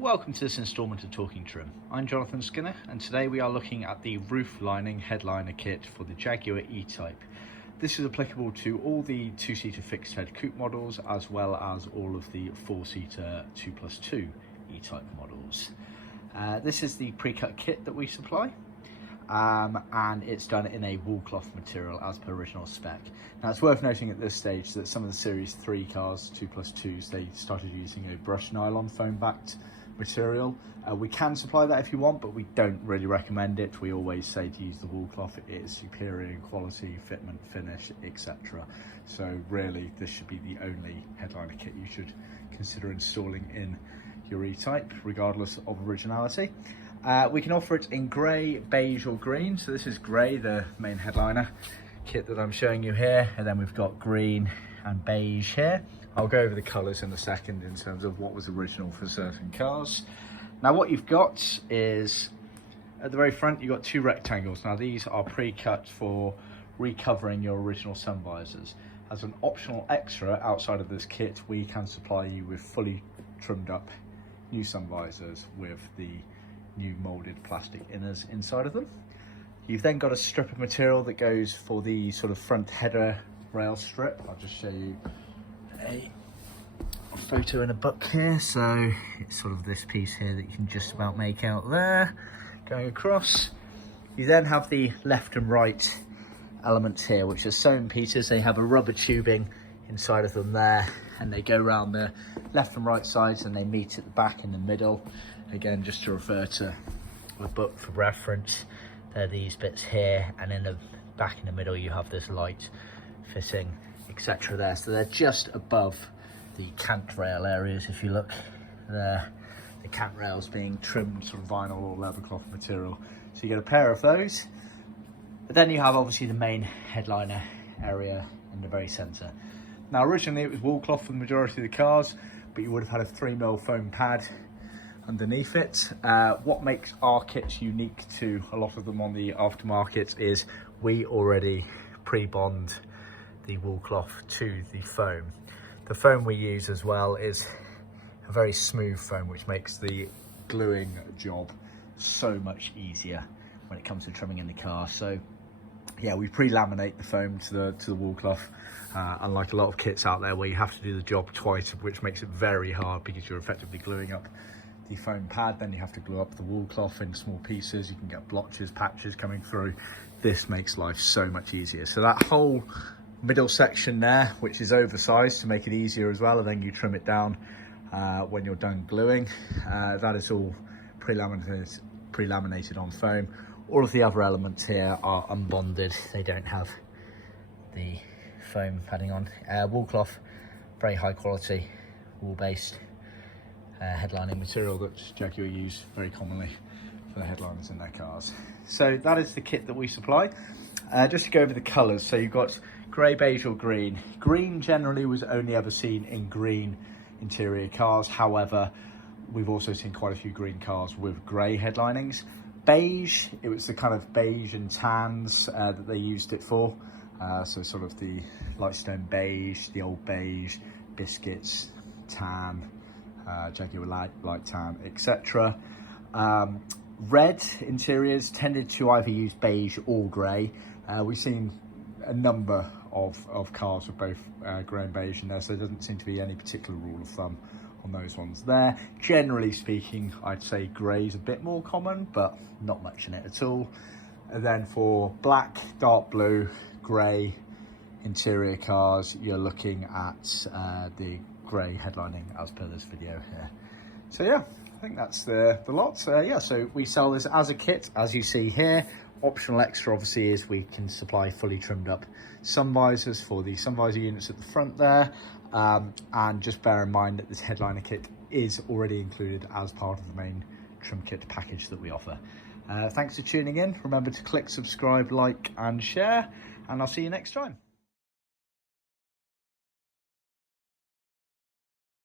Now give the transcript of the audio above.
Welcome to this instalment of Talking Trim. I'm Jonathan Skinner, and today we are looking at the roof lining headliner kit for the Jaguar E-Type. This is applicable to all the two-seater fixed head coupe models, as well as all of the four-seater 2+2 E-Type models. This is the pre-cut kit that we supply, and it's done in a Woolcloth material as per original spec. Now it's worth noting at this stage that some of the Series 3 cars, 2+2s, they started using a brushed nylon foam-backed material. We can supply that if you want, but we don't really recommend it. We always say to use the Woolcloth. It is superior in quality, fitment, finish, etc. So really this should be the only headliner kit you should consider installing in your E-Type, regardless of originality. We can offer it in grey, beige or green. So this is grey, the main headliner kit that I'm showing you here, and then we've got green and beige here. I'll go over the colours in a second in terms of what was original for certain cars. Now what you've got is, at the very front, you've got two rectangles. Now these are pre-cut for recovering your original sun visors. As an optional extra outside of this kit, we can supply you with fully trimmed up new sun visors with the new moulded plastic inners inside of them. You've then got a strip of material that goes for the sort of front header rail strip. I'll just show you a photo in a book here. So it's sort of this piece here that you can just about make out there going across. You then have the left and right elements here, which are sewn pieces. They have a rubber tubing inside of them there, and they go around the left and right sides and they meet at the back in the middle. Again, just to refer to the book for reference, they're these bits here, and in the back in the middle you have this light fitting, etc. there. So they're just above the cant rail areas. If you look there, the cant rails being trimmed sort of vinyl or leather cloth material. So you get a pair of those. But then you have obviously the main headliner area in the very centre. Now originally it was Woolcloth for the majority of the cars, but you would have had a 3mm foam pad underneath it. What makes our kits unique to a lot of them on the aftermarket is we already pre-bond the Woolcloth to the foam. The foam we use as well is a very smooth foam, which makes the gluing job so much easier when it comes to trimming in the car. So yeah, we pre-laminate the foam to the Woolcloth, unlike a lot of kits out there where you have to do the job twice, which makes it very hard because you're effectively gluing up the foam pad, then you have to glue up the Woolcloth in small pieces. You can get blotches, patches coming through. This makes life so much easier. So that whole middle section there, which is oversized to make it easier as well, and then you trim it down when you're done gluing. That is all pre-laminated on foam. All of the other elements here are unbonded. They don't have the foam padding on. Woolcloth, very high quality, wool-based headlining material that Jaguar use very commonly for the headliners in their cars. So that is the kit that we supply. Just to go over the colours, so you've got grey, beige or green. Green generally was only ever seen in green interior cars. However, we've also seen quite a few green cars with grey headlinings. Beige, it was the kind of beige and tans that they used it for. So sort of the light stone beige, the old beige, biscuits, tan, Jaguar light tan, etc. Red interiors tended to either use beige or grey. We've seen a number of cars with both grey and beige in there, so there doesn't seem to be any particular rule of thumb on those ones there. Generally speaking, I'd say grey is a bit more common, but not much in it at all. And then for black, dark blue, grey interior cars, you're looking at the grey headlining as per this video here. So yeah, I think that's the lot. Yeah, so we sell this as a kit, as you see here. Optional extra obviously is we can supply fully trimmed up sun visors for the sun visor units at the front there, and just bear in mind that this headliner kit is already included as part of the main trim kit package that we offer. Thanks for tuning in. Remember to click subscribe, like and share, and I'll see you next time.